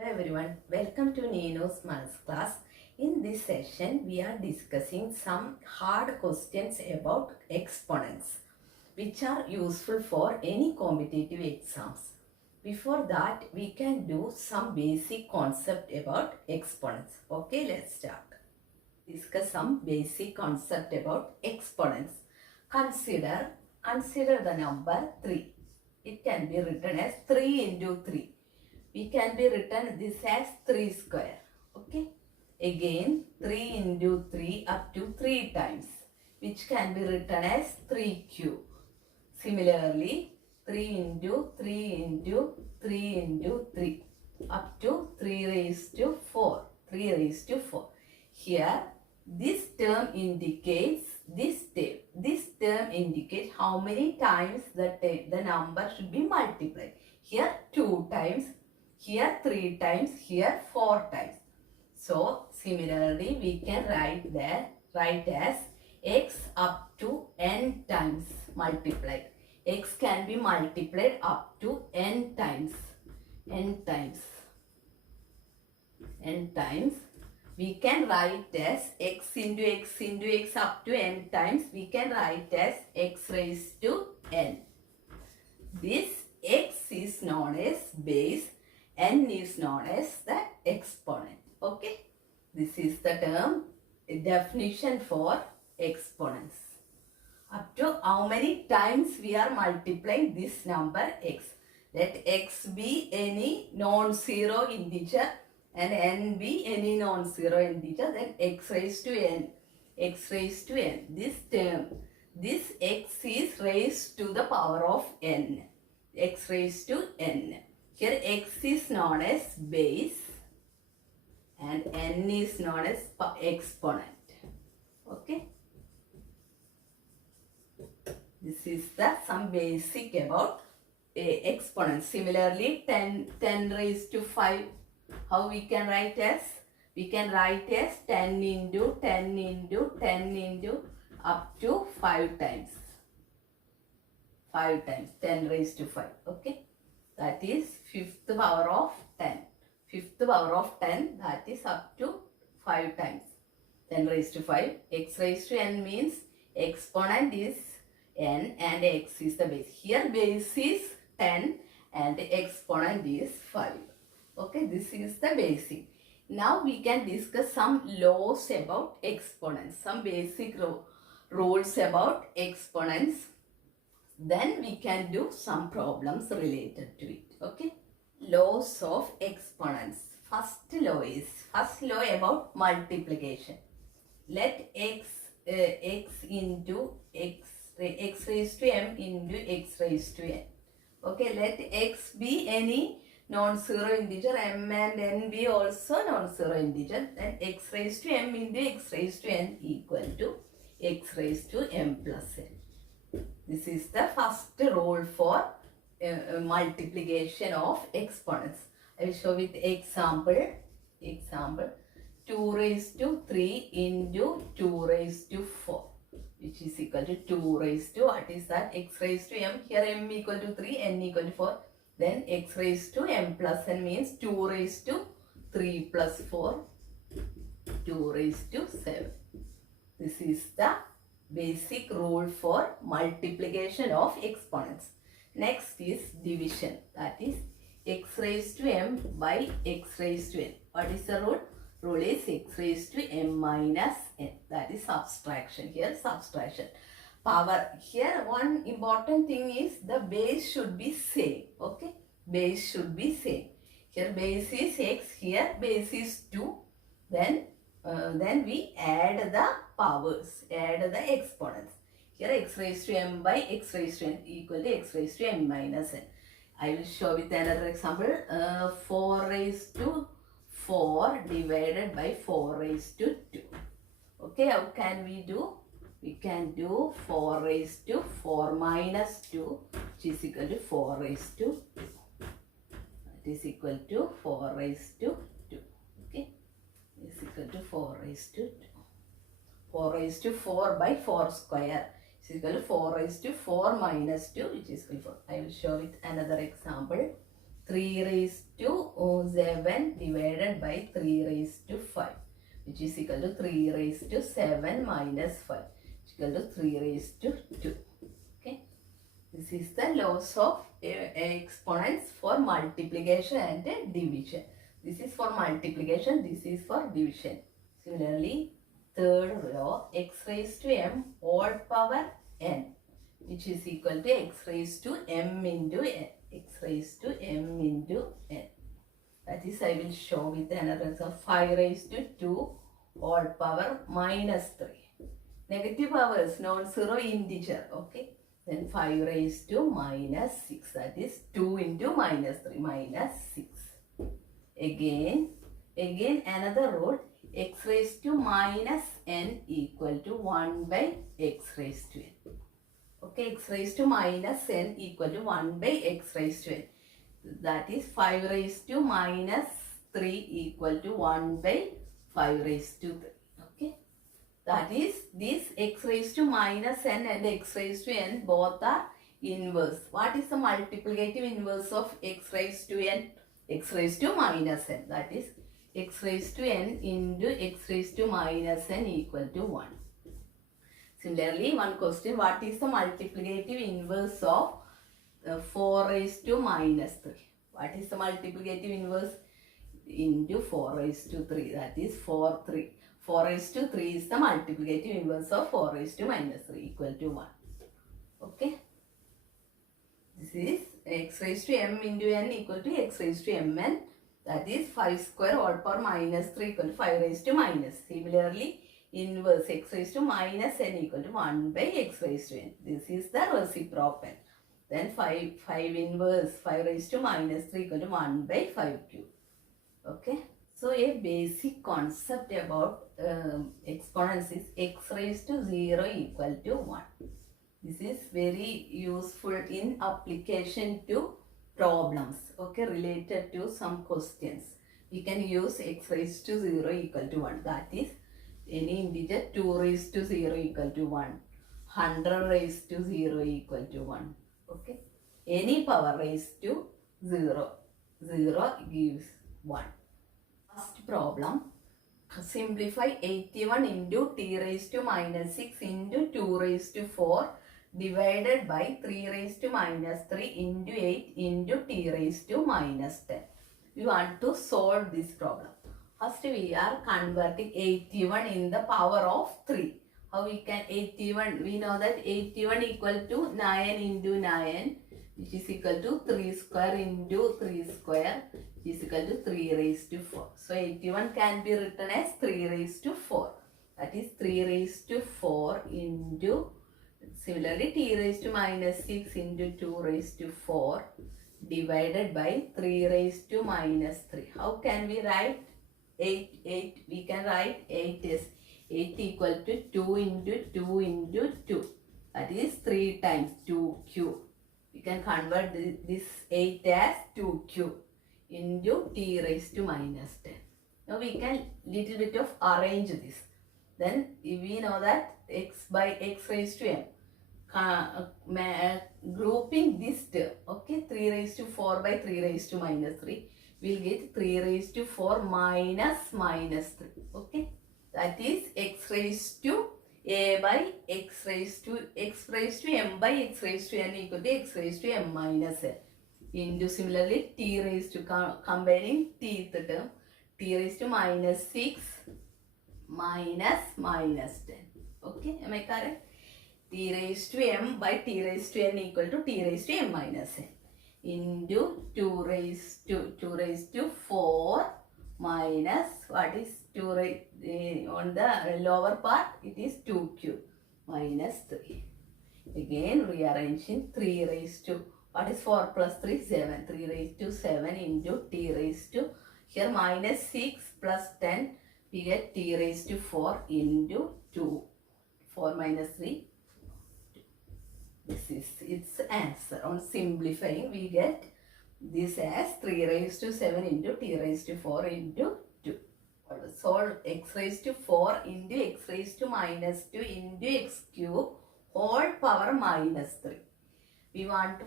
Hello everyone, welcome to Nino's Maths class. In this session, we are discussing some hard questions about exponents, which are useful for any competitive exams. Before that, we can do some basic concept about exponents. Okay, let's start. Discuss some basic concept about exponents. Consider the number 3. It can be written as 3 into 3. We can be written this as 3 square. Okay. Again 3 into 3 up to 3 times, which can be written as 3 cube. Similarly 3 into 3 into 3 into 3 up to 3 raised to 4. 3 raised to 4. Here this term indicates this term indicates how many times the number should be multiplied. Here 2 times, here 3 times, here 4 times. So similarly we can write as x up to n times multiplied. X can be multiplied up to n times. n times. We can write as x into x up to n times. We can write as x raised to n. This x is known as base, n is known as the exponent. Okay, this is the term definition for exponents. Up to how many times we are multiplying this number x. Let x be any non-zero integer and n be any non-zero integer, then x raised to n. X raised to n. This term, this x is raised to the power of n. X raised to n. Here x is known as base and n is known as exponent. Okay. This is some basic about exponents. Similarly 10 raised to 5. How we can write as? We can write as 10 into 10 into 10 into up to 5 times. 5 times 10 raised to 5. Okay. That is fifth power of 10. Fifth power of 10, that is up to 5 times. 10 raised to 5. X raised to n means exponent is n and x is the base. Here base is 10 and exponent is 5. Okay, this is the basic. Now we can discuss some laws about exponents. Some basic rules about exponents. Then we can do some problems related to it. Okay. Laws of exponents. First law about multiplication. Let x into x raised to m into x raised to n. Okay, let x be any non-zero integer, m and n be also non-zero integer. Then x raised to m into x raised to n equal to x raised to m plus n. This is the first rule for multiplication of exponents. I will show with example. 2 raised to 3 into 2 raised to 4, which is equal to 2 raised to, what is that? X raised to m. Here m equal to 3, n equal to 4. Then x raised to m plus n means 2 raised to 3 plus 4, 2 raised to 7. This is the basic rule for multiplication of exponents. Next is division. That is x raised to m by x raised to n. What is the rule? Rule is x raised to m minus n. That is subtraction. Here subtraction. Power. Here one important thing is the base should be same. Okay. Base should be same. Here base is x. Here base is 2. Then we add the powers. Add the exponents. Here x raised to m by x raised to n equal to x raised to m minus n. I will show with another example. 4 raised to 4 divided by 4 raised to 2. Okay, how can we do? We can do 4 raised to 4 minus 2, which is equal to 4 raised to 2. That is equal to 4 raised to 2. Okay, is equal to 4 raised to 2. 4 raised to 4 by 4 square is equal to 4 raised to 4 minus 2, which is equal to 4. I will show with another example. 3 raised to 7 divided by 3 raised to 5, which is equal to 3 raised to 7 minus 5, which is equal to 3 raised to 2. Okay. This is the laws of exponents for multiplication and division. This is for multiplication, this is for division. Similarly, third law, x raised to m all power n, which is equal to x raised to m into n. X raised to m into n. That is, I will show with another example. 5 raised to 2 all power minus 3. Negative powers, non-zero integer. Okay. Then 5 raised to minus 6. That is 2 into minus 3. Minus 6. Again another rule. X raised to minus n equal to 1 by x raised to n. Okay, x raised to minus n equal to 1 by x raised to n. That is 5 raised to minus 3 equal to 1 by 5 raised to 3. Okay. That is, this x raised to minus n and x raised to n both are inverse. What is the multiplicative inverse of x raised to n? X raised to minus n. That is, x raised to n into x raised to minus n equal to 1. Similarly, one question, what is the multiplicative inverse of 4 raised to minus 3? What is the multiplicative inverse? Into 4 raised to 3. That is 4 raised to 3 is the multiplicative inverse of 4 raised to minus 3 equal to 1. Okay. This is x raised to m into n equal to x raised to mn. That is 5 square all power minus 3 equal to 5 raised to minus. Similarly, inverse x raised to minus n equal to 1 by x raised to n. This is the reciprocal. Then 5 inverse 5 raised to minus 3 equal to 1 by 5 cube. Okay. So a basic concept about exponents is x raised to 0 equal to 1. This is very useful in application to problems, okay, related to some questions. We can use x raised to 0 equal to 1. That is, any integer 2 raised to 0 equal to 1. 100 raised to 0 equal to 1. Okay. Any power raised to 0. 0 gives 1. First problem. Simplify 81 into t raised to minus 6 into 2 raised to 4 divided by 3 raised to minus 3 into 8 into t raised to minus 10. We want to solve this problem. First we are converting 81 in the power of 3. How we can 81? We know that 81 equal to 9 into 9, which is equal to 3 square into 3 square, which is equal to 3 raised to 4. So 81 can be written as 3 raised to 4. That is 3 raised to 4 into, similarly t raised to minus 6 into 2 raised to 4 divided by 3 raised to minus 3. How can we write 8? We can write 8 as 8 equal to 2 into 2 into 2. That is 3 times 2 cube. We can convert this 8 as 2 cube into t raised to minus 10. Now we can little bit of arrange this. Then we know that x by x raised to m. Grouping this term, okay, 3 raised to 4 by 3 raised to minus 3, we'll get 3 raised to 4 minus minus 3, okay. That is x raised to a by x raised to m by x raised to n equal to x raised to m minus n into, similarly, t raised to, combining tth term, t raised to minus 6 minus minus 10, okay, am I correct? T raised to m by t raised to n equal to t raised to m minus n into 2 raised to 4 minus, what is 2 raised, on the lower part it is 2 cube minus 3. Again rearranging 3 raised to, what is 4 plus 3? 7. 3 raised to 7 into t raised to, here minus 6 plus 10, we get t raised to 4 into 2. 4 minus 3. This is its answer. On simplifying, we get this as 3 raised to 7 into t raised to 4 into 2. Solve x raised to 4 into x raised to minus 2 into x cube whole power minus 3. we want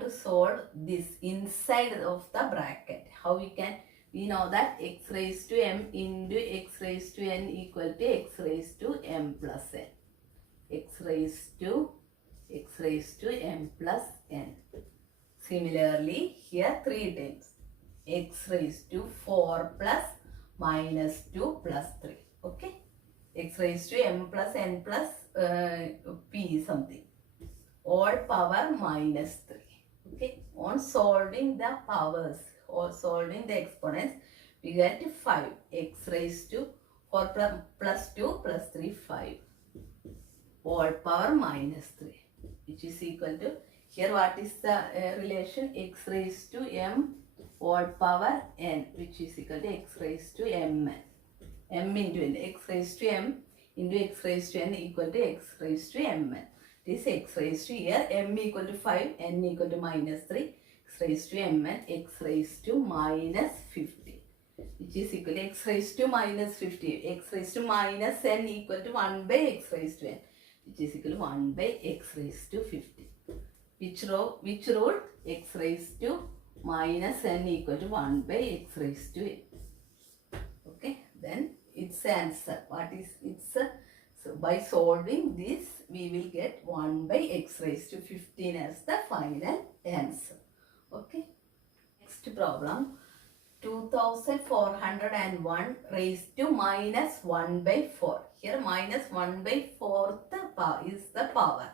to solve this inside of the bracket. How we can? We know that x raised to m into x raised to n equal to x raised to m plus n. x raised to m plus n. Similarly, here 3 times x raised to 4 plus minus 2 plus 3. Okay. X raised to m plus n plus p something. All power minus 3. Okay. On solving the powers or solving the exponents, we get 5. X raised to 4 plus 2 plus 3, 5. All power minus 3, which is equal to, here what is the relation? X raised to m all power n, which is equal to x raised to mn. M into n. X raised to m into x raised to n equal to x raised to mn. This x raised to, here m equal to 5, n equal to minus 3, x raised to mn, x raised to minus 50, which is equal to x raised to minus 50. X raised to minus n equal to 1 by x raised to n, which is equal to 1 by x raised to 50. Which rule? X raised to minus n equal to 1 by x raised to n. Okay, then its answer. What is its? So by solving this, we will get 1 by x raised to 15 as the final answer. Okay. Next problem. 2401 raised to minus 1 by 4. Here minus 1 by 4 is the power.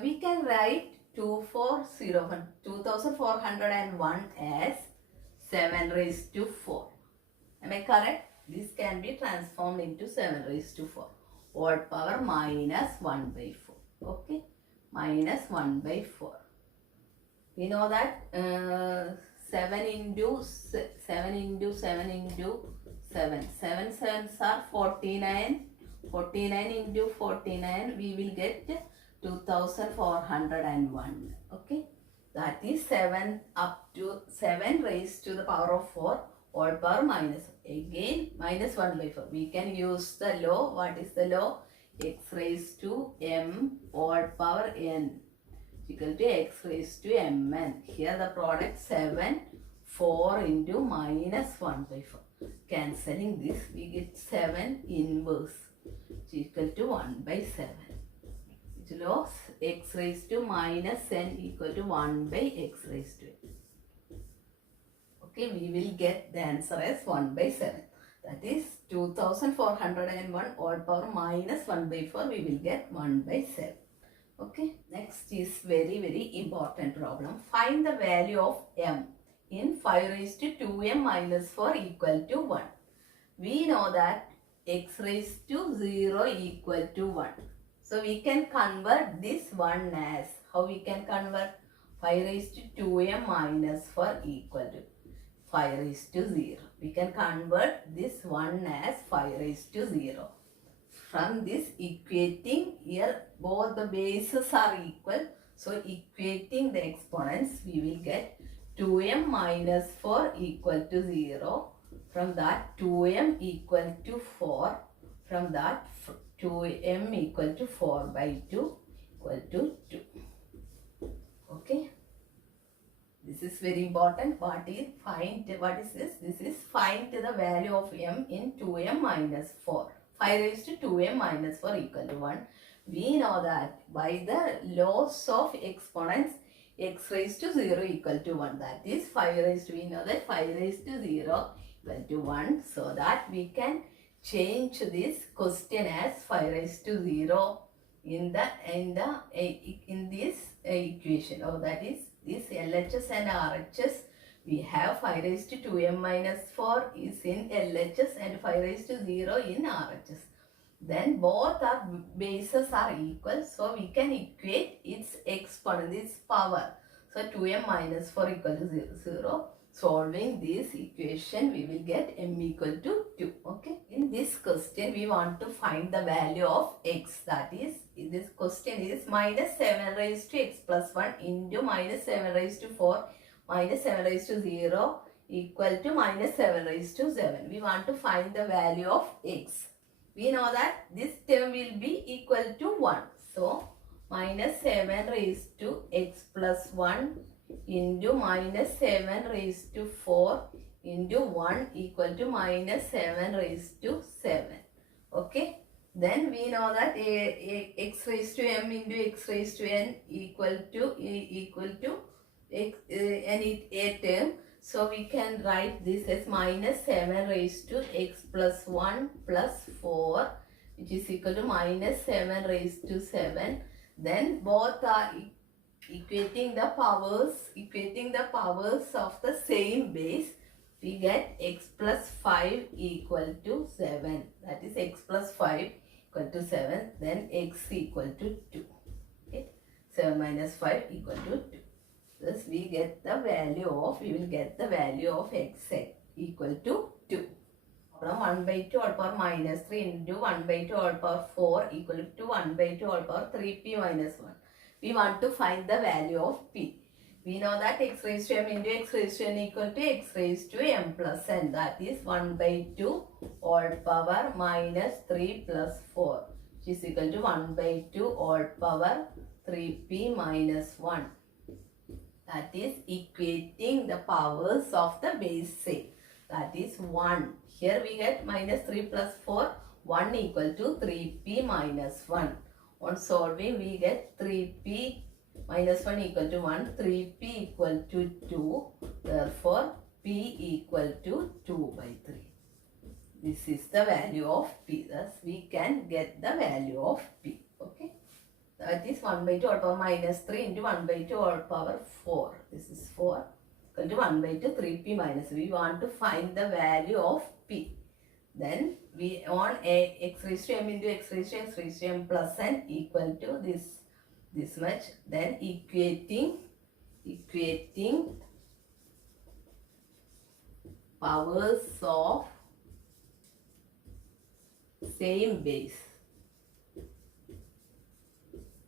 We can write 2401 as 7 raised to 4. Am I correct? This can be transformed into 7 raised to 4. All power minus 1 by 4. Okay. Minus 1 by 4. We know that 7 into 7 into 7 into 7. 7 sevens are 49. 49 into 49, we will get 2401. Okay. That is 7 up to 7 raised to the power of 4. All power minus. Again minus 1 by 4. We can use the law. What is the law? X raised to m all power n equal to x raised to mn. Here the product 7, 4 into minus 1 by 4. Cancelling this, we get 7 inverse, which equal to 1 by 7. Which law? X raised to minus n equal to 1 by x raised to n. Okay, we will get the answer as 1 by 7. That is 2401 all power minus 1 by 4, we will get 1 by 7. Okay, next is very important problem. Find the value of m in 5 raised to 2m minus 4 equal to 1. We know that x raised to 0 equal to 1. So we can convert this 1 as, how we can convert? 5 raised to 2m minus 4 equal to 5 raised to 0. We can convert this 1 as 5 raised to 0. From this equating, here both the bases are equal. So equating the exponents, we will get 2m minus 4 equal to 0. From that 2m equal to 4. From that 2m equal to 4 by 2 equal to 2. Okay. This is very important. What is this? This is find the value of m in 2m minus 4. 5 raised to 2m minus 4 equal to 1. We know that by the laws of exponents, x raised to 0 equal to 1. That is 5 raised to, we know that 5 raised to 0 equal to 1. So that we can change this question as 5 raised to 0 in this equation. Or that is this LHS and RHS. We have 5 raised to 2m minus 4 is in LHS and 5 raised to 0 in RHS. Then both our bases are equal. So we can equate its exponent, its power. So 2m minus 4 equal to 0. Solving this equation, we will get m equal to 2. Okay. In this question, we want to find the value of x. That is, this question is minus 7 raised to x plus 1 into minus 7 raised to 4 minus 7 raised to 0 equal to minus 7 raised to 7. We want to find the value of x. We know that this term will be equal to 1. So, minus 7 raised to plus 1 into minus 7 raised to 4 into 1 equal to minus 7 raised to 7. Okay. Then we know that x raised to m into x raised to n equal to x, a term. So we can write this as minus 7 raised to x plus 1 plus 4, which is equal to minus 7 raised to 7. Then both are equating the powers of the same base. We get x plus 5 equal to 7. That is x plus 5 equal to 7. Then x equal to 2. Okay. 7 minus 5 equal to 2. Thus we will get the value of x equal to 2. From 1 by 2 all power minus 3 into 1 by 2 all power 4 equal to 1 by 2 all power 3p minus 1. We want to find the value of p. We know that x raised to m into x raised to n equal to x raised to m plus n. That is 1 by 2 all power minus 3 plus 4, which is equal to 1 by 2 all power 3p minus 1. That is equating the powers of the base same. That is 1. Here we get minus 3 plus 4, 1 equal to 3p minus 1. On solving we get 3p minus 1 equal to 1, 3p equal to 2. Therefore, p equal to 2 by 3. This is the value of p. Thus, we can get the value of p. Okay. That is 1 by 2 all power minus 3 into 1 by 2 all power 4. This is 4 equal to 1 by 2 3p minus. We want to find the value of p. Then we on a x raised to m into x raised to m plus n equal to this much. Then equating powers of same base.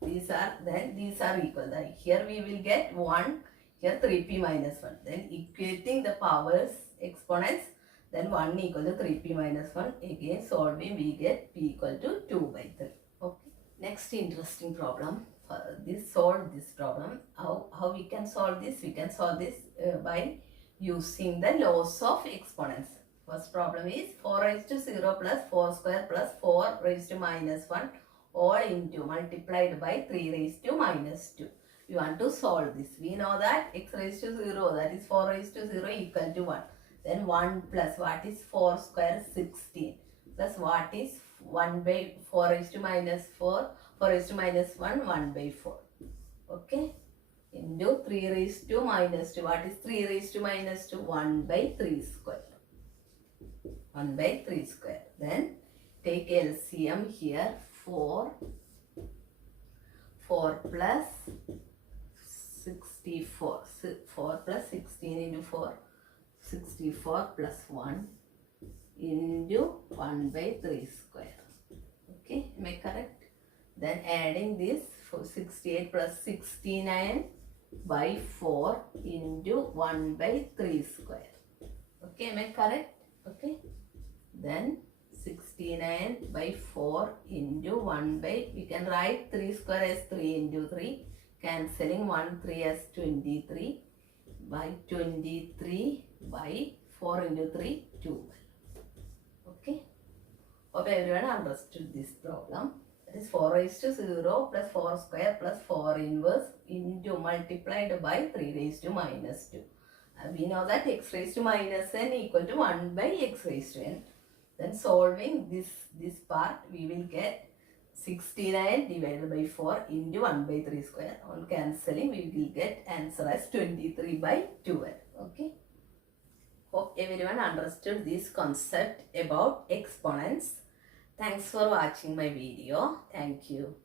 These are equal. Here we will get 1, here 3p minus 1. Then equating the powers, exponents, then 1 equal to 3p minus 1. Again solving we get p equal to 2 by 3. Okay. Next interesting problem. Solve this problem. How we can solve this? We can solve this by using the laws of exponents. First problem is 4 raised to 0 plus 4 square plus 4 raised to minus 1 all into multiplied by 3 raised to minus 2. We want to solve this. We know that x raised to 0, that is 4 raised to 0 equal to 1. Then 1 plus what is 4 square 16 plus what is 1 by 4 raised to minus 4, 4 raised to minus 1, 1 by 4. Okay. Into 3 raised to minus 2. What is 3 raised to minus 2? 1 by 3 square. 1 by 3 square. Then take LCM here. 4 plus 64. 4 plus 16 into 4. 64 plus 1 into 1 by 3 square. Okay, am I correct? Then adding this, 68 plus 69 by 4 into 1 by 3 square. Okay, am I correct? Okay. Then 69 by 4 into 1 by, we can write 3 square as 3 into 3. Cancelling 1, 3 as 23 by 23 by 4 into 3, 2. Okay. Hope everyone understood this problem. That is 4 raised to 0 plus 4 square plus 4 inverse into multiplied by 3 raised to minus 2. And we know that x raised to minus n equal to 1 by x raised to n. Then solving this part, we will get 69 divided by 4 into 1 by 3 square. On cancelling, we will get answer as 23 by 12. Okay. Hope everyone understood this concept about exponents. Thanks for watching my video. Thank you.